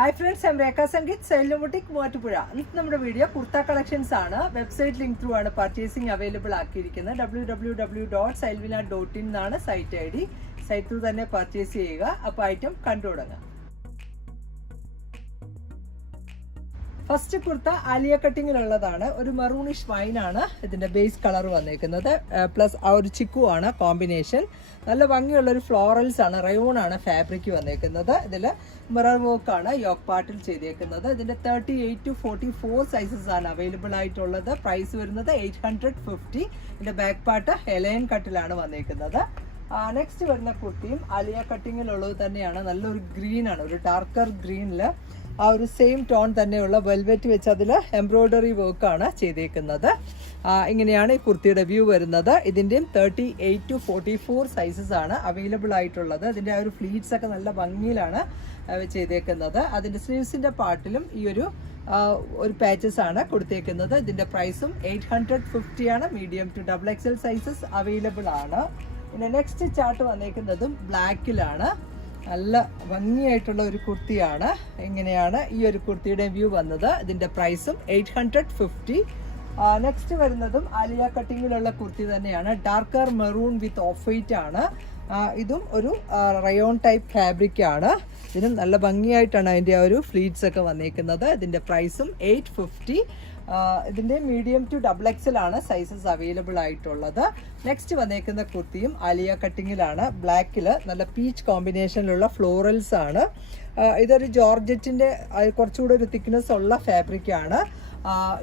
Hi friends, I'm Rekha Sangeet, Style Boutique, Muatupuzha. നമ്മുടെ video kurta collections ആണ്. Website link through ആണ് purchasing available ആക്കിയിരിക്കുന്നത്. www.stylevilla.in എന്നാണ് site ID. Site through തന്നെ purchase ചെയ്യുക. അപ്പോൾ ഐറ്റം കണ്ടു തുടങ്ങാം. ഫസ്റ്റ് കുർത്ത ആലിയ കട്ടിങ്ങിലുള്ളതാണ്. ഒരു മറൂണിഷ് വൈൻ ആണ് ഇതിന്റെ ബേസ് കളർ വന്നേക്കുന്നത്. പ്ലസ് ആ ഒരു ചിക്കു ആണ് കോമ്പിനേഷൻ. നല്ല ഭംഗിയുള്ള ഒരു ഫ്ലോറൽസ് ആണ്, റയോൺ ആണ് ഫാബ്രിക് വന്നേക്കുന്നത്. ഇതിൽ മിറർ വർക്ക് ആണ് യോക്ക് പാർട്ടിൽ ചെയ്തേക്കുന്നത്. ഇതിന്റെ 38 to 44 സൈസസ് ആണ് അവൈലബിൾ ആയിട്ടുള്ളത്. പ്രൈസ് വരുന്നത് 850. ഇതിന്റെ ബാക്ക് പാർട്ട് എലയൻ കട്ടിലാണ് വന്നേക്കുന്നത്. നെക്സ്റ്റ് വരുന്ന കുർത്തിയും ആലിയ കട്ടിങ്ങിലുള്ളത് തന്നെയാണ്. നല്ലൊരു ഗ്രീൻ ആണ്, ഒരു ഡാർക്കർ ഗ്രീനിൽ ആ ഒരു സെയിം ടോൺ തന്നെയുള്ള വെൽവെറ്റ് വെച്ച് അതിൽ എംബ്രോയ്ഡറി വർക്കാണ് ചെയ്തേക്കുന്നത്. ഇങ്ങനെയാണ് ഈ കുർത്തിയുടെ വ്യൂ വരുന്നത്. ഇതിൻ്റെയും 38 to 44 സൈസസ് ആണ് അവൈലബിൾ ആയിട്ടുള്ളത്. അതിൻ്റെ ആ ഒരു ഫ്ലീറ്റ്സ് ഒക്കെ നല്ല ഭംഗിയിലാണ് ചെയ്തേക്കുന്നത്. അതിൻ്റെ സ്ലീവ്സിൻ്റെ പാർട്ടിലും ഈ ഒരു പാച്ചസ് ആണ് കൊടുത്തേക്കുന്നത്. ഇതിൻ്റെ പ്രൈസും 850 ആണ്. Medium to XXL sizes available ആണ്. പിന്നെ നെക്സ്റ്റ് ചാർട്ട് വന്നേക്കുന്നതും ബ്ലാക്കിലാണ്. നല്ല ഭംഗിയായിട്ടുള്ള ഒരു കുർത്തിയാണ്. ഇങ്ങനെയാണ് ഈ ഒരു കുർത്തിയുടെ വ്യൂ വന്നത്. ഇതിൻ്റെ പ്രൈസും 850. നെക്സ്റ്റ് വരുന്നതും ആലിയ കട്ടിങ്ങിലുള്ള കുർത്തി തന്നെയാണ്. Darker maroon width of white ആണ്. ഇതും ഒരു റയോൺ ടൈപ്പ് ഫാബ്രിക് ആണ്. ഇതിനും നല്ല ഭംഗിയായിട്ടാണ് അതിൻ്റെ ആ ഒരു ഫ്ലീറ്റ്സ് ഒക്കെ വന്നേക്കുന്നത്. ഇതിൻ്റെ പ്രൈസും 850. ഇതിൻ്റെ മീഡിയം ടു XXL ആണ് സൈസസ് അവൈലബിൾ ആയിട്ടുള്ളത്. നെക്സ്റ്റ് വന്നേക്കുന്ന കുർത്തിയും ആലിയ കട്ടിങ്ങിലാണ്. ബ്ലാക്കിൽ നല്ല പീച്ച് കോമ്പിനേഷനിലുള്ള ഫ്ലോറൽസ് ആണ്. ഇതൊരു ജോർജറ്റിൻ്റെ കുറച്ചുകൂടെ ഒരു തിക്നെസ് ഉള്ള ഫാബ്രിക് ആണ്.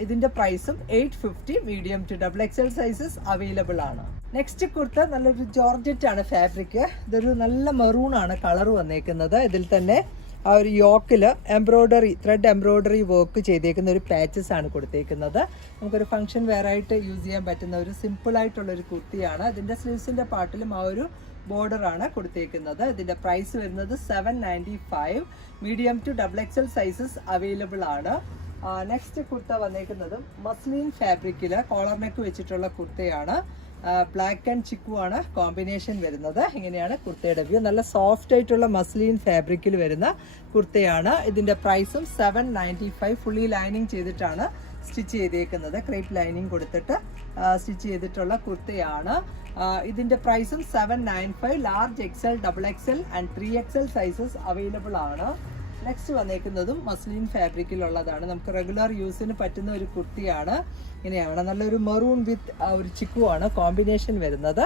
ഇതിൻ്റെ പ്രൈസും 850. Medium to XXL sizes available ആണ്. നെക്സ്റ്റ് കുർത്ത നല്ലൊരു ജോർജറ്റ് ആണ് ഫാബ്രിക്. ഇതൊരു നല്ല മെറൂൺ ആണ് കളർ വന്നേക്കുന്നത്. ഇതിൽ തന്നെ ആ ഒരു യോക്കിൽ ത്രെഡ് എംബ്രോയ്ഡറി വർക്ക് ചെയ്തേക്കുന്ന ഒരു പാച്ചസ് ആണ് കൊടുത്തേക്കുന്നത്. നമുക്കൊരു ഫംഗ്ഷൻ വെയർ ആയിട്ട് യൂസ് ചെയ്യാൻ പറ്റുന്ന ഒരു സിമ്പിളായിട്ടുള്ളൊരു കുർത്തിയാണ്. ഇതിൻ്റെ സ്ലീവ്സിൻ്റെ പാർട്ടിലും ആ ഒരു ബോർഡറാണ് കൊടുത്തേക്കുന്നത്. ഇതിൻ്റെ പ്രൈസ് വരുന്നത് 795. Medium to XXL sizes available ആണ്. നെക്സ്റ്റ് കുർത്ത വന്നേക്കുന്നതും മസ്ലിൻ ഫാബ്രിക്കിൽ കോളർ നെക്ക് വെച്ചിട്ടുള്ള കുർത്തയാണ്. ബ്ലാക്ക് ആൻഡ് ചിക്കു ആണ് കോമ്പിനേഷൻ വരുന്നത്. ഇങ്ങനെയാണ് കുർത്തയുടെ വ്യൂ. നല്ല സോഫ്റ്റ് ആയിട്ടുള്ള മസ്ലിൻ ഫാബ്രിക്കിൽ വരുന്ന കുർത്തയാണ്. ഇതിൻ്റെ പ്രൈസും 795. ഫുള്ളി ലൈനിങ് ചെയ്തിട്ടാണ് സ്റ്റിച്ച് ചെയ്തേക്കുന്നത്. ക്രേപ്പ് ലൈനിങ് കൊടുത്തിട്ട് സ്റ്റിച്ച് ചെയ്തിട്ടുള്ള കുർത്തയാണ്. ഇതിൻ്റെ പ്രൈസും 795. Large XL, XXL and 3XL sizes available ആണ്. നെക്സ്റ്റ് വന്നേക്കുന്നതും മസ്ലിൻ ഫാബ്രിക്കിലുള്ളതാണ്. നമുക്ക് റെഗുലർ യൂസിന് പറ്റുന്ന ഒരു കുർത്തിയാണ്. ഇങ്ങനെയാണ് നല്ലൊരു മെറൂൺ വിത്ത് ഒരു ചിക്കു ആണ് കോമ്പിനേഷൻ വരുന്നത്.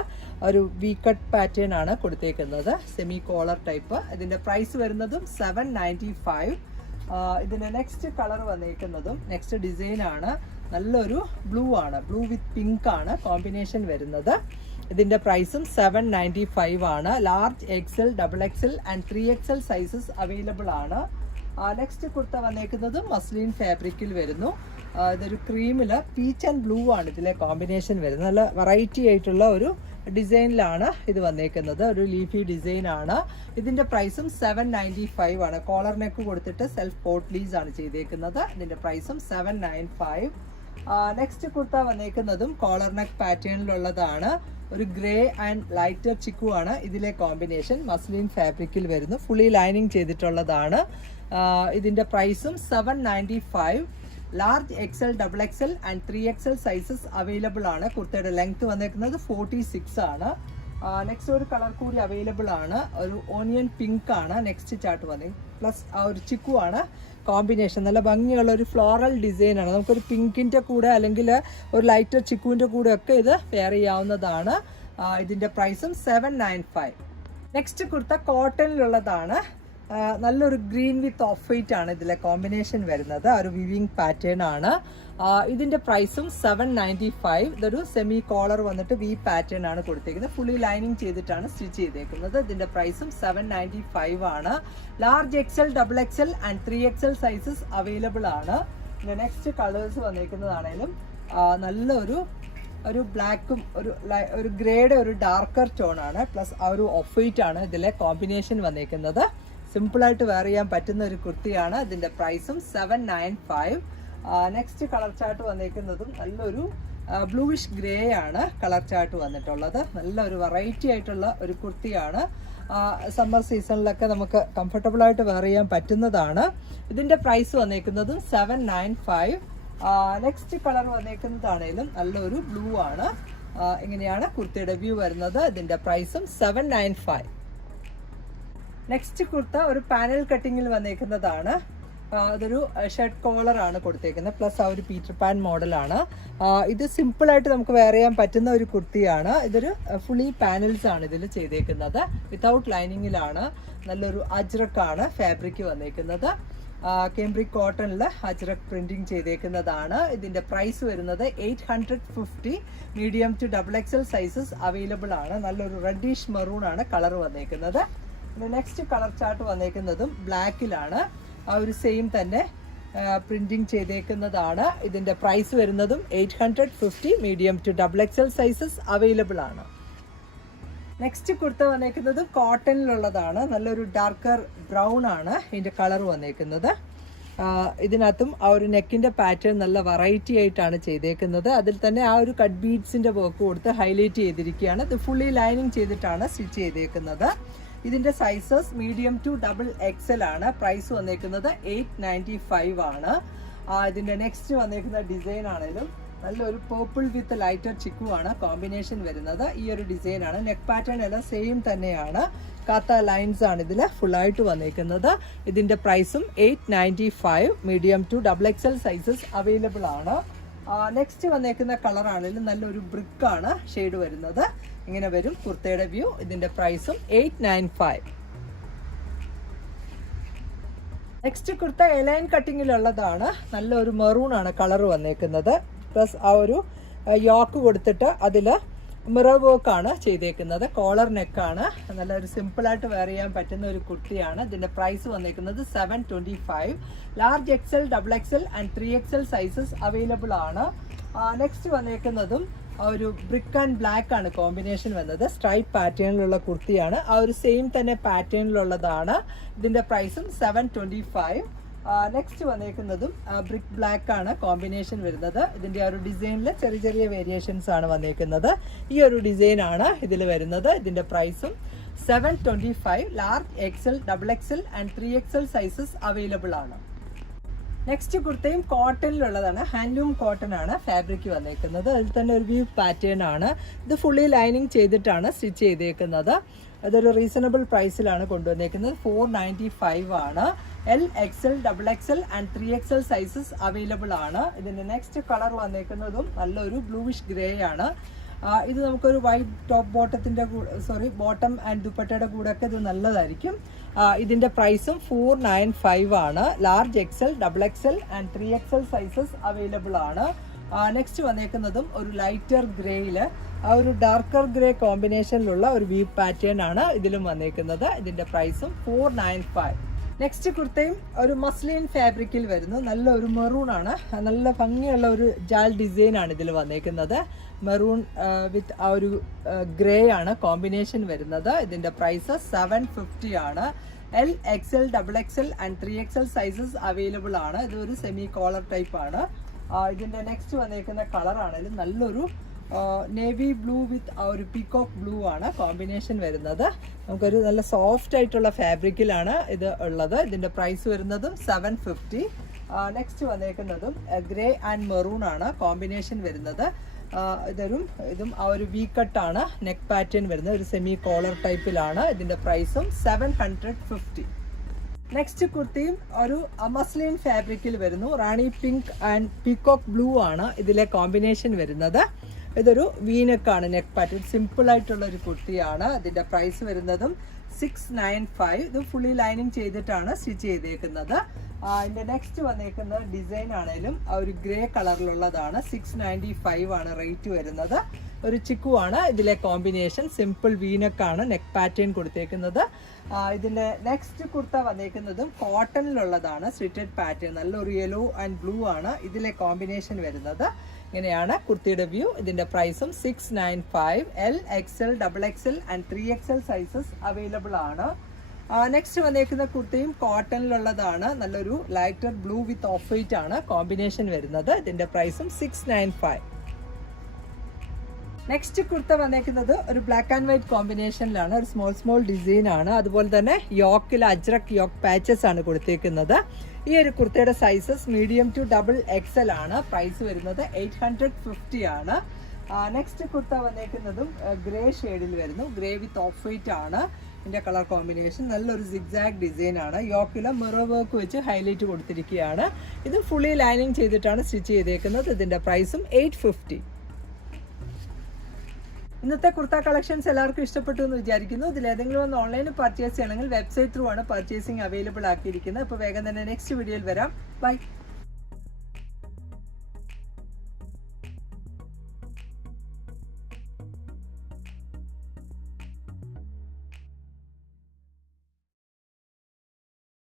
ഒരു വി കട്ട് പാറ്റേൺ ആണ് കൊടുത്തേക്കുന്നത്, സെമി കോളർ ടൈപ്പ്. ഇതിൻ്റെ പ്രൈസ് വരുന്നതും 795. ഇതിൻ്റെ നെക്സ്റ്റ് കളർ വന്നേക്കുന്നതും നെക്സ്റ്റ് ഡിസൈൻ ആണ്. നല്ലൊരു ബ്ലൂ ആണ്, ബ്ലൂ വിത്ത് പിങ്ക് ആണ് കോമ്പിനേഷൻ വരുന്നത്. ഇതിൻ്റെ പ്രൈസും 795 ആണ്. Large XL, XXL and 3XL sizes available ആണ്. നെക്സ്റ്റ് കുർത്ത വന്നേക്കുന്നതും മസ്ലിൻ ഫാബ്രിക്കിൽ വരുന്നു. ഇതൊരു ക്രീമിൽ പീച്ച് ആൻഡ് ബ്ലൂ ആണ് ഇതിലെ കോമ്പിനേഷൻ വരുന്നത്. നല്ല വെറൈറ്റി ആയിട്ടുള്ള ഒരു ഡിസൈനിലാണ് ഇത് വന്നേക്കുന്നത്. ഒരു ലീഫി ഡിസൈൻ ആണ്. ഇതിൻ്റെ പ്രൈസും 795 ആണ്. കോളർ നെക്ക് കൊടുത്തിട്ട് സെൽഫ് പോട്ട്ലീസ് ആണ് ചെയ്തേക്കുന്നത്. ഇതിൻ്റെ പ്രൈസും 795. നെക്സ്റ്റ് കുർത്ത വന്നേക്കുന്നതും കോളർ നെക്ക് പാറ്റേണിലുള്ളതാണ്. ഒരു ഗ്രേ ആൻഡ് ലൈറ്റർ ചിക്കു ആണ് ഇതിലെ കോമ്പിനേഷൻ. മസ്ലിൻ ഫാബ്രിക്കിൽ വരുന്നു. ഫുള്ളി ലൈനിങ് ചെയ്തിട്ടുള്ളതാണ്. ഇതിൻ്റെ പ്രൈസും 795. Large XL, XXL and 3XL sizes available ആണ്. കുർത്തയുടെ ലെങ്ത് വന്നേക്കുന്നത് 46 ആണ്. നെക്സ്റ്റ് ഒരു കളർ കൂടി അവൈലബിൾ ആണ്. ഒരു ഓണിയൻ പിങ്ക് ആണ് നെക്സ്റ്റ് ചാർട്ട് വന്നേ. പ്ലസ് ആ ഒരു ചിക്കു ആണ് കോമ്പിനേഷൻ. നല്ല ഭംഗിയുള്ള ഒരു ഫ്ലോറൽ ഡിസൈൻ ആണ്. നമുക്കൊരു പിങ്കിൻ്റെ കൂടെ അല്ലെങ്കിൽ ഒരു ലൈറ്റർ ചിക്കുവിൻ്റെ കൂടെ ഒക്കെ ഇത് പെയർ ചെയ്യാവുന്നതാണ്. ഇതിൻ്റെ പ്രൈസും 795. നെക്സ്റ്റ് കുർത്ത കോട്ടണിലുള്ളതാണ്. നല്ലൊരു ഗ്രീൻ വിത്ത് ഓഫ് വൈറ്റ് ആണ് ഇതിലെ കോമ്പിനേഷൻ വരുന്നത്. ഒരു വിവിങ് പാറ്റേൺ ആണ്. ഇതിൻ്റെ പ്രൈസും 795. ഇതൊരു സെമി കോളർ വന്നിട്ട് വി പാറ്റേൺ ആണ് കൊടുത്തേക്കുന്നത്. ഫുള്ളി ലൈനിങ് ചെയ്തിട്ടാണ് സ്റ്റിച്ച് ചെയ്തേക്കുന്നത്. ഇതിൻ്റെ പ്രൈസും 795 ആണ്. Large XL, XXL and 3XL sizes available ആണ്. പിന്നെ നെക്സ്റ്റ് കളേഴ്സ് വന്നേക്കുന്നതാണേലും ഒരു ബ്ലാക്കും ഒരു ഗ്രേയുടെ ഒരു ഡാർക്കർ ടോൺ ആണ്. പ്ലസ് ആ ഒരു ഓഫ് വൈറ്റ് ആണ് ഇതിലെ കോമ്പിനേഷൻ വന്നേക്കുന്നത്. സിമ്പിളായിട്ട് വെയർ ചെയ്യാൻ പറ്റുന്ന ഒരു കുർത്തിയാണ്. ഇതിൻ്റെ പ്രൈസും 795. നെക്സ്റ്റ് കളർ ചാർട്ട് വന്നേക്കുന്നതും നല്ലൊരു ബ്ലൂയിഷ് ഗ്രേ ആണ് കളർ ചാർട്ട് വന്നിട്ടുള്ളത്. നല്ലൊരു വെറൈറ്റി ആയിട്ടുള്ള ഒരു കുർത്തിയാണ്. സമ്മർ സീസണിലൊക്കെ നമുക്ക് കംഫർട്ടബിളായിട്ട് വെയർ ചെയ്യാൻ പറ്റുന്നതാണ്. ഇതിൻ്റെ പ്രൈസ് വന്നേക്കുന്നതും 795. നെക്സ്റ്റ് കളർ വന്നേക്കുന്നതാണേലും നല്ലൊരു ബ്ലൂ ആണ്. ഇങ്ങനെയാണ് കുർത്തയുടെ വ്യൂ വരുന്നത്. ഇതിൻ്റെ പ്രൈസും 795. നെക്സ്റ്റ് കുർത്ത ഒരു പാനൽ കട്ടിങ്ങിൽ വന്നേക്കുന്നതാണ്. അതൊരു ഷർട്ട് കോളറാണ് കൊടുത്തേക്കുന്നത്, പ്ലസ് ഒരു പീറ്റർ പാൻ മോഡലാണ്. ഇത് സിമ്പിളായിട്ട് നമുക്ക് വെയർ ചെയ്യാൻ പറ്റുന്ന ഒരു കുർത്തിയാണ്. ഇതൊരു ഫുള്ളി പാനൽസ് ആണ് ഇതിൽ ചെയ്തേക്കുന്നത്. വിത്തൗട്ട് ലൈനിങ്ങിലാണ്. നല്ലൊരു അജ്രക്കാണ് ഫാബ്രിക് വന്നേക്കുന്നത്. കേംബ്രിക് കോട്ടണിൽ അജ്രക് പ്രിന്റിങ് ചെയ്തേക്കുന്നതാണ്. ഇതിൻ്റെ പ്രൈസ് വരുന്നത് 850. Medium to XXL sizes available ആണ്. നല്ലൊരു റെഡിഷ് മെറൂൺ ആണ് കളർ വന്നേക്കുന്നത്. നെക്സ്റ്റ് കളർ ചാർട്ട് വന്നേക്കുന്നതും ബ്ലാക്കിലാണ്. ഒരു സെയിം തന്നെ പ്രിന്റിങ് ചെയ്തേക്കുന്നതാണ്. ഇതിൻ്റെ പ്രൈസ് വരുന്നതും 850. Medium to XXL sizes available ആണ്. നെക്സ്റ്റ് കുർത്ത വന്നേക്കുന്നത് കോട്ടണിലുള്ളതാണ്. നല്ലൊരു ഡാർക്കർ ബ്രൗൺ ആണ് ഇതിൻ്റെ കളർ വന്നേക്കുന്നത്. ഇതിനകത്തും ഒരു നെക്കിൻ്റെ പാറ്റേൺ നല്ല വെറൈറ്റി ആയിട്ടാണ് ചെയ്തേക്കുന്നത്. അതിൽ തന്നെ ഒരു കട്ട് ബീഡ്സിൻ്റെ വർക്ക് കൊടുത്ത് ഹൈലൈറ്റ് ചെയ്തിരിക്കുകയാണ്. ഇത് ഫുള്ളി ലൈനിങ് ചെയ്തിട്ടാണ് സ്റ്റിച്ച് ചെയ്തേക്കുന്നത്. ഇതിൻ്റെ സൈസസ് മീഡിയം ടു XXL ആണ്. പ്രൈസ് വന്നേക്കുന്നത് 895 ആണ്. ഇതിൻ്റെ നെക്സ്റ്റ് വന്നേക്കുന്ന ഡിസൈൻ ആണെങ്കിലും നല്ലൊരു പേർപ്പിൾ വിത്ത് ലൈറ്റർ ചിക്കു ആണ് കോമ്പിനേഷൻ വരുന്നത്. ഈ ഒരു ഡിസൈനാണ്. നെക്ക് പാറ്റേൺ എല്ലാം സെയിം തന്നെയാണ്. കാത്ത ലൈൻസ് ആണ് ഇതിൽ ഫുള്ളായിട്ട് വന്നേക്കുന്നത്. ഇതിൻ്റെ പ്രൈസും 895. Medium to XXL sizes available ആണ്. നെക്സ്റ്റ് വന്നേക്കുന്ന കളർ ആണെങ്കിലും നല്ലൊരു ബ്രിക്കാണ് ഷെയ്ഡ് വരുന്നത്. ഇങ്ങനെ വരും കുർത്തയുടെ വ്യൂ. ഇതിൻ്റെ പ്രൈസും 895. നെക്സ്റ്റ് കുർത്ത എലൈൻ കട്ടിങ്ങിലുള്ളതാണ്. നല്ലൊരു മെറൂൺ ആണ് കളർ വന്നേക്കുന്നത്. പ്ലസ് ഒരു യോക്ക് കൊടുത്തിട്ട് അതിൽ മിറർ വർക്കാണ് ചെയ്തേക്കുന്നത്. കോളർ നെക്കാണ്. നല്ലൊരു സിമ്പിളായിട്ട് വെയർ ചെയ്യാൻ പറ്റുന്ന ഒരു കുർത്തിയാണ്. ഇതിൻ്റെ പ്രൈസ് വന്നേക്കുന്നത് 725. Large XL, XXL and 3XL sizes available ആണ്. നെക്സ്റ്റ് വന്നേക്കുന്നതും ഒരു ബ്രിക്ക് ആൻഡ് ബ്ലാക്ക് ആണ് കോമ്പിനേഷൻ വന്നത്. സ്ട്രൈപ്പ് പാറ്റേണിലുള്ള കുർത്തിയാണ്. ഒരു സെയിം തന്നെ പാറ്റേണിലുള്ളതാണ്. ഇതിൻ്റെ പ്രൈസും 725. നെക്സ്റ്റ് വന്നേക്കുന്നതും ബ്രിക്ക് ബ്ലാക്ക് ആണ് കോമ്പിനേഷൻ വരുന്നത്. ഇതിൻ്റെ ഒരു ഡിസൈനിൽ ചെറിയ ചെറിയ വേരിയേഷൻസ് ആണ് വന്നേക്കുന്നത്. ഈ ഒരു ഡിസൈൻ ആണ് ഇതിൽ വരുന്നത്. ഇതിൻ്റെ പ്രൈസും 725. Large XL, XXL and 3XL sizes available ആണ്. നെക്സ്റ്റ് കുർത്തയും കോട്ടണിലുള്ളതാണ്. ഹാൻഡ്ലൂം കോട്ടൺ ആണ് ഫാബ്രിക് വന്നേക്കുന്നത്. അതിൽ തന്നെ ഒരു വ്യൂ പാറ്റേൺ ആണ്. ഇത് ഫുള്ളി ലൈനിങ് ചെയ്തിട്ടാണ് സ്റ്റിച്ച് ചെയ്തേക്കുന്നത്. അതൊരു റീസണബിൾ പ്രൈസിലാണ് കൊണ്ടുവന്നേക്കുന്നത്. 495 ആണ്. L, XL, XXL and 3XL sizes available ആണ്. ഇതിൻ്റെ നെക്സ്റ്റ് കളർ വന്നേക്കുന്നതും നല്ലൊരു ബ്ലൂവിഷ് ഗ്രേ ആണ്. ഇത് നമുക്കൊരു വൈറ്റ് ടോപ്പ് ബോട്ടം ആൻഡ് ദുപ്പട്ടയുടെ കൂടെ ഒക്കെ ഇത് നല്ലതായിരിക്കും. ഇതിൻ്റെ പ്രൈസും 495 ആണ്. Large XL, XXL and 3XL sizes available ആണ്. നെക്സ്റ്റ് വന്നേക്കുന്നതും ഒരു ലൈറ്റർ ഗ്രേയിൽ ഒരു ഡാർക്കർ ഗ്രേ കോമ്പിനേഷനിലുള്ള ഒരു വ്യൂ പാറ്റേൺ ആണ് ഇതിലും വന്നേക്കുന്നത്. ഇതിൻ്റെ പ്രൈസും 495. നെക്സ്റ്റ് കുർത്തയും ഒരു മസ്ലിൻ ഫാബ്രിക്കിൽ വരുന്നു. നല്ലൊരു മെറൂൺ ആണ്. നല്ല ഭംഗിയുള്ള ഒരു ജാൽ ഡിസൈൻ ആണ് ഇതിൽ വന്നേക്കുന്നത്. മെറൂൺ വിത്ത് ഒരു ഗ്രേ ആണ് കോമ്പിനേഷൻ വരുന്നത്. ഇതിൻ്റെ പ്രൈസ് 750 ആണ്. L, XL, XXL and 3XL sizes available ആണ്. ഇതൊരു സെമി കോളർ ടൈപ്പ് ആണ്. ഇതിൻ്റെ നെക്സ്റ്റ് വന്നേക്കുന്ന കളർ ആണെങ്കിലും നല്ലൊരു നേവി ബ്ലൂ വിത്ത് ഒരു പീകോക്ക് ബ്ലൂ ആണ് കോമ്പിനേഷൻ വരുന്നത്. നമുക്കൊരു നല്ല സോഫ്റ്റ് ആയിട്ടുള്ള ഫാബ്രിക്കിലാണ് ഇത് ഉള്ളത്. ഇതിൻ്റെ പ്രൈസ് വരുന്നതും 750. നെക്സ്റ്റ് വന്നേക്കുന്നതും ഗ്രേ ആൻഡ് മെറൂൺ ആണ് കോമ്പിനേഷൻ വരുന്നത്. ഇതും ഒരു വി കട്ടാണ് നെക്ക് പാറ്റേൺ വരുന്നത്. ഒരു സെമി കോളർ ടൈപ്പിലാണ്. ഇതിൻ്റെ പ്രൈസും 750. നെക്സ്റ്റ് കുർത്തിയും ഒരു മസ്ലിൻ ഫാബ്രിക്കിൽ വരുന്നു. റാണി പിങ്ക് ആൻഡ് പീകോക്ക് ബ്ലൂ ആണ് ഇതിലെ കോമ്പിനേഷൻ വരുന്നത്. ഇതൊരു വീനെക്കാണ് നെക്ക് പാറ്റേൺ. സിമ്പിൾ ആയിട്ടുള്ള ഒരു കുർത്തിയാണ്. ഇതിൻ്റെ പ്രൈസ് വരുന്നതും 695. ഇത് ഫുള്ളി ലൈനിങ് ചെയ്തിട്ടാണ് സ്റ്റിച്ച് ചെയ്തേക്കുന്നത്. ഇതിൻ്റെ നെക്സ്റ്റ് വന്നേക്കുന്ന ഡിസൈൻ ആണെങ്കിലും ഒരു ഗ്രേ കളറിലുള്ളതാണ്. 695 ആണ് റേറ്റ് വരുന്നത്. ഒരു ചിക്കു ആണ് ഇതിലെ കോമ്പിനേഷൻ. സിമ്പിൾ വീനക്കാണ് നെക്ക് പാറ്റേൺ കൊടുത്തേക്കുന്നത്. ഇതിൻ്റെ നെക്സ്റ്റ് കുർത്ത വന്നേക്കുന്നതും കോട്ടണിലുള്ളതാണ്. Slitted pattern. നല്ലൊരു യെല്ലോ ആൻഡ് ബ്ലൂ ആണ് ഇതിലെ കോമ്പിനേഷൻ വരുന്നത്. ഇങ്ങനെയാണ് കുർത്തിയുടെ വ്യൂ. ഇതിൻ്റെ പ്രൈസും 695. L, XL, XXL and 3XL sizes available ആണ്. നെക്സ്റ്റ് വന്നേക്കുന്ന കുർത്തിയും കോട്ടണിലുള്ളതാണ്. നല്ലൊരു lighter blue width of white ആണ് കോമ്പിനേഷൻ വരുന്നത്. ഇതിൻ്റെ പ്രൈസും 695. നെക്സ്റ്റ് കുർത്ത വന്നേക്കുന്നത് ഒരു ബ്ലാക്ക് ആൻഡ് വൈറ്റ് കോമ്പിനേഷനിലാണ്. ഒരു സ്മോൾ ഡിസൈൻ ആണ്. അതുപോലെ തന്നെ യോക്കിൽ അജ്രക് യോക്ക് പാച്ചസ് ആണ് കൊടുത്തേക്കുന്നത്. ഈ ഒരു കുർത്തയുടെ sizes medium to double XL ആണ്. പ്രൈസ് വരുന്നത് 850 ആണ്. നെക്സ്റ്റ് കുർത്ത വന്നേക്കുന്നതും ഗ്രേ ഷെയ്ഡിൽ വരുന്നു. ഗ്രേ വിത്ത് ഓഫ് വൈറ്റ് ആണ് ഇതിൻ്റെ കളർ കോമ്പിനേഷൻ. നല്ലൊരു സിഗ്സാഗ് ഡിസൈൻ ആണ്. യോക്കിൽ മിറർ വർക്ക് വെച്ച് ഹൈലൈറ്റ് കൊടുത്തിരിക്കുകയാണ്. ഇത് ഫുള്ളി ലൈനിങ് ചെയ്തിട്ടാണ് സ്റ്റിച്ച് ചെയ്തേക്കുന്നത്. ഇതിൻ്റെ പ്രൈസും 850. ഇന്നത്തെ കുർത്ത കളക്ഷൻസ് എല്ലാവർക്കും ഇഷ്ടപ്പെട്ടു എന്ന് വിചാരിക്കുന്നു. ഇതിൽ ഏതെങ്കിലും ഒന്ന് ഓൺലൈനിൽ പർച്ചേസ് ചെയ്യണമെങ്കിൽ വെബ്സൈറ്റ് ത്രൂ ആണ് പർച്ചേസിംഗ് അവൈലബിൾ ആക്കിയിരിക്കുന്നത്. അപ്പോൾ വേഗം തന്നെ നെക്സ്റ്റ് വീഡിയോയിൽ വരാം. ബൈ.